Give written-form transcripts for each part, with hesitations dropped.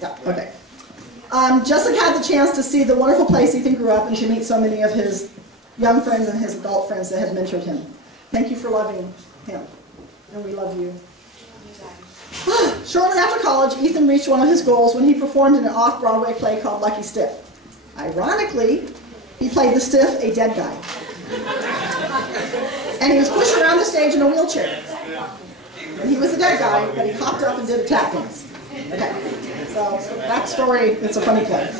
Yeah, okay. Jessica had the chance to see the wonderful place Ethan grew up and to meet so many of his young friends and his adult friends that had mentored him. Thank you for loving him, and we love you. Shortly after college, Ethan reached one of his goals when he performed in an off-Broadway play called Lucky Stiff. Ironically, he played the stiff, a dead guy. And he was pushed around the stage in a wheelchair. And he was a dead guy, but he hopped up and did a tap dance. Okay, so that story, it's a funny play.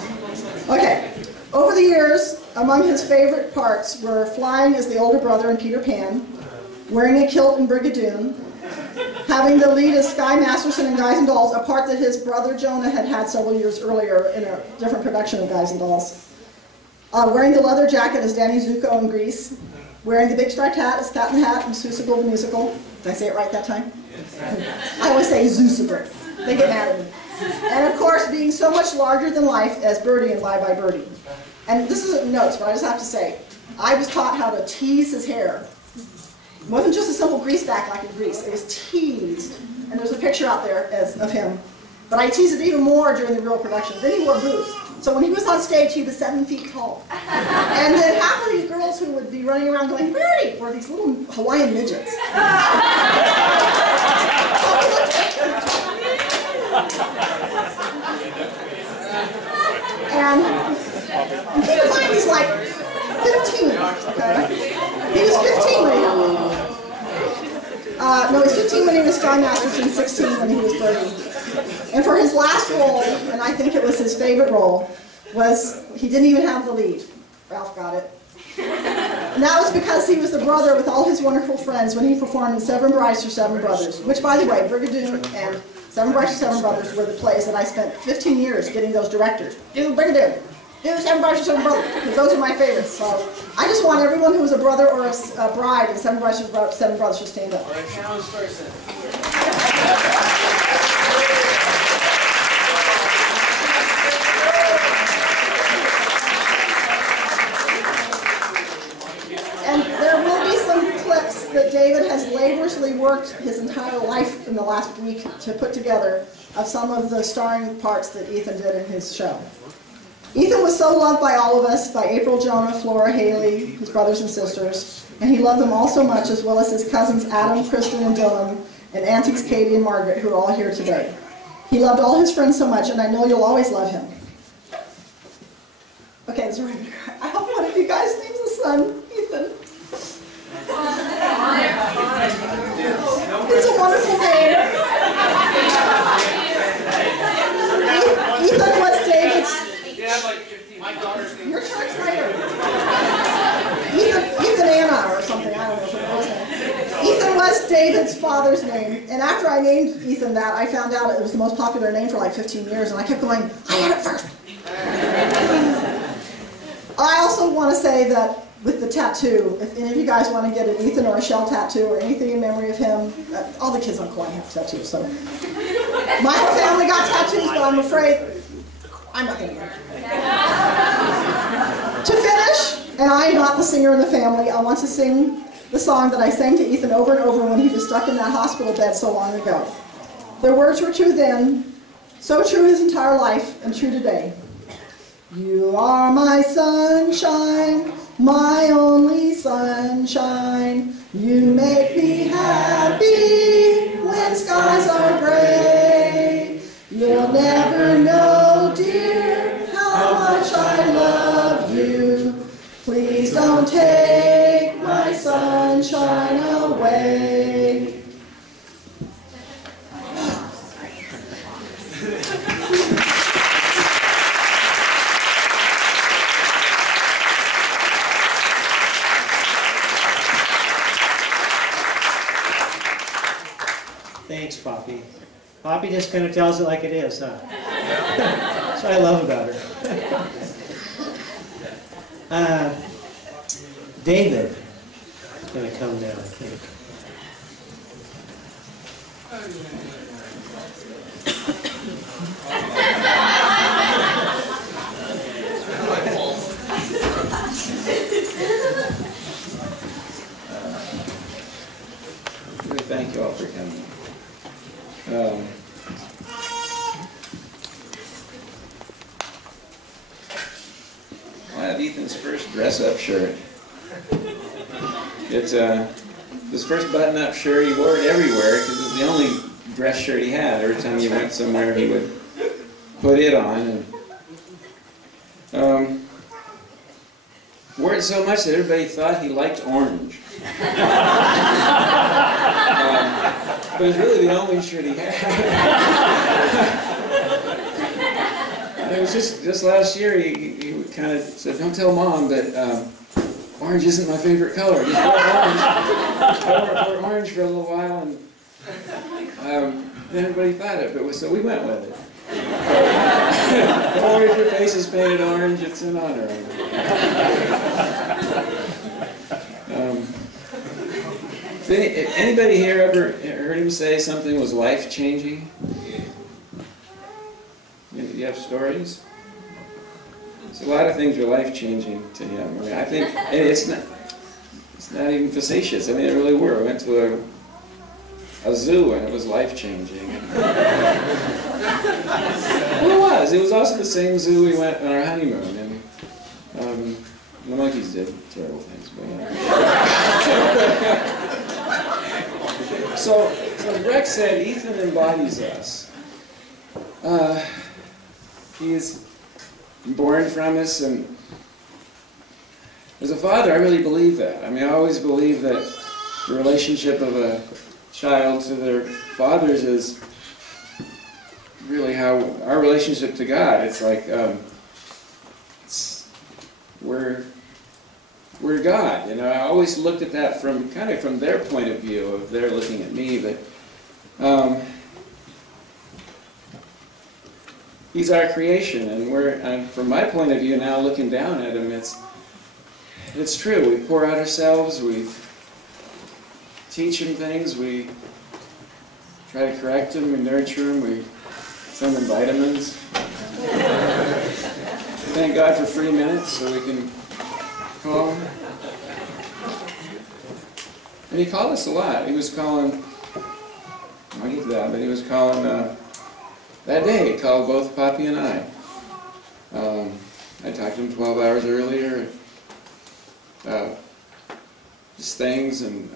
Okay, over the years, among his favorite parts were flying as the older brother in Peter Pan, wearing a kilt in Brigadoon, having the lead as Sky Masterson in Guys and Dolls, a part that his brother Jonah had had several years earlier in a different production of Guys and Dolls, wearing the leather jacket as Danny Zuko in Grease, wearing the big striped hat as Cat in the Hat in Seussical the Musical. Did I say it right that time? I always say Zeusical. They get mad at me. And of course, being so much larger than life as Birdie in Bye Bye Birdie. And this isn't notes, but I just have to say, I was taught how to tease his hair. It wasn't just a simple grease back like in Grease. It was teased. And there's a picture out there of him. But I teased it even more during the real production. Then he wore boots. So when he was on stage, he was 7 feet tall. And then half of these girls who would be running around going, Birdie, were these little Hawaiian midgets. And keep in mind, he's like 15, okay? He was 15 when he no, he was 15 when he was Sky Masterson, 16 when he was Birdie. And for his last role, and I think it was his favorite role, was he didn't even have the lead. Ralph got it. And that was because he was the brother with all his wonderful friends when he performed in Seven Brides for Seven Brothers, which, by the way, Brigadoon and Seven Brides for Seven Brothers were the plays that I spent 15 years getting those directors. Do Brigadoon. Do Seven Brides for Seven Brothers, because those are my favorites. So I just want everyone who was a brother or a bride in Seven Brides for Seven Brothers to stand up. All right, challenge person. That David has laboriously worked his entire life in the last week to put together of some of the starring parts that Ethan did in his show. Ethan was so loved by all of us, by April, Jonah, Flora, Haley, his brothers and sisters, and he loved them all so much, as well as his cousins Adam, Kristen, and Dylan, and aunties Katie and Margaret, who are all here today. He loved all his friends so much, and I know you'll always love him. Okay, that's right. I hope one of you guys names the son Ethan. It's a wonderful name. Ethan was David's. My daughter's name. Your chart's later. Ethan Anna or something. I don't know what it was. Ethan was David's father's name, and after I named Ethan that, I found out it was the most popular name for like 15 years, and I kept going, I had it first. I also want to say that with the tattoo, if any of you guys want to get an Ethan or a Shell tattoo or anything in memory of him, all the kids on Kauai have tattoos, so. My whole family got tattoos, but I'm afraid I'm not going to get it. To finish, and I am not the singer in the family, I want to sing the song that I sang to Ethan over and over when he was stuck in that hospital bed so long ago. Their words were true then, so true his entire life, and true today. You are my sunshine, my only sunshine. You make me happy when skies are gray. You'll never know, dear, how much I love you. Please don't take my sunshine away. Thanks, Poppy. Poppy just kind of tells it like it is, huh? That's what I love about her. David is going to come down, I think. Thank you all for coming. about Ethan's first dress-up shirt. It's his first button-up shirt. He wore it everywhere because it was the only dress shirt he had. Every time he went somewhere, he would put it on. And, wore it so much that everybody thought he liked orange. But it was really the only shirt he had. And it was just last year he kind of said, "Don't tell Mom, but orange isn't my favorite color. Just wear orange." I wore orange for a little while, and then everybody thought it, but so we went with it. Don't worry if your face is painted orange, it's in honor of it. Anybody here ever heard him say something was life-changing? You have stories? So a lot of things were life-changing to him. I mean, I think it's not even facetious. I mean, it really were. I went to a zoo and it was life-changing. Well, it was. It was also the same zoo we went on our honeymoon, and the monkeys did terrible things. But, So as Rex said, Ethan embodies us. He is born from us, and as a father, I really believe that. I mean, I always believe that the relationship of a child to their fathers is really how our relationship to God. It's like we're God. You know, I always looked at that from kind of from their point of view, of they're looking at me, but He's our creation, and from my point of view now, looking down at Him, it's true. We pour out ourselves, we teach Him things, we try to correct Him, we nurture Him, we send Him vitamins. Thank God for free minutes so we can call Him. And He called us a lot. He was calling, I'll get to that, but He was calling, that day He called both Poppy and I. I talked to Him 12 hours earlier about just things, and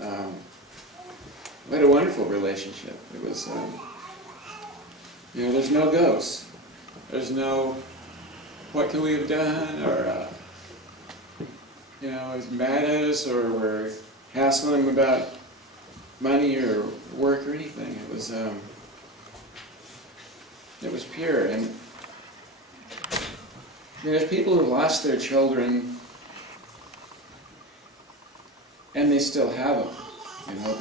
we had a wonderful relationship. It was, you know, there's no ghosts. There's no, what can we have done, or, you know, he's mad at us, or we're hassling Him about money or work or anything. It was pure. And there's people who lost their children, and they still have them. You know,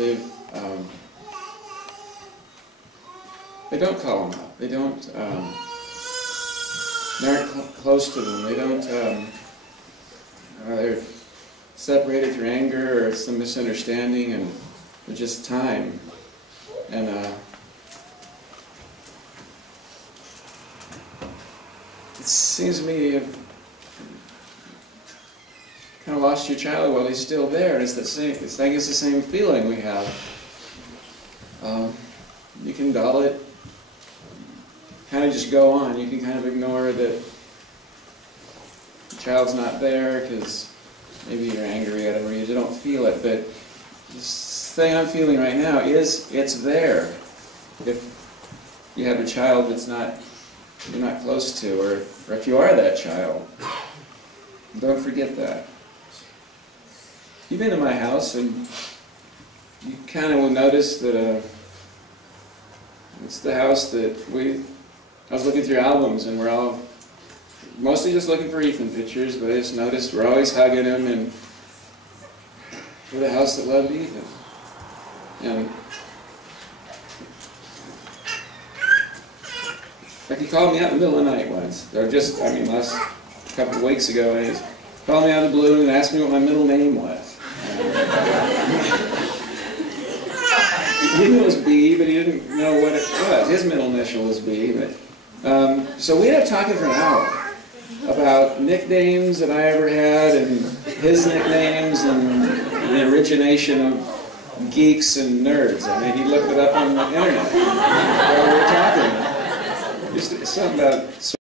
they don't call them up. They don't. They aren't close to them. They don't. They're separated through anger or some misunderstanding, and they're just time. And it seems to me you've kind of lost your child while he's still there, and it's the same. It's like it's the same feeling we have. You can dull it, kind of just go on. You can kind of ignore that the child's not there because maybe you're angry at him or you don't feel it. But this thing I'm feeling right now it's there. If you have a child that's you're not close to, or if you are that child, don't forget that. You've been to my house, and you kind of will notice that it's the house that I was looking through albums, and we're all mostly just looking for Ethan pictures, but I just noticed we're always hugging him, and we're the house that loved Ethan. And like, he called me out in the middle of the night once, or last couple of weeks ago, and he called me out of the blue and asked me what my middle name was. He knew it was B, but he didn't know what it was. His middle initial was B. But so we ended up talking for an hour about nicknames that I ever had, and his nicknames, and the origination of geeks and nerds. I mean, he looked it up on the internet while we were talking. Just something about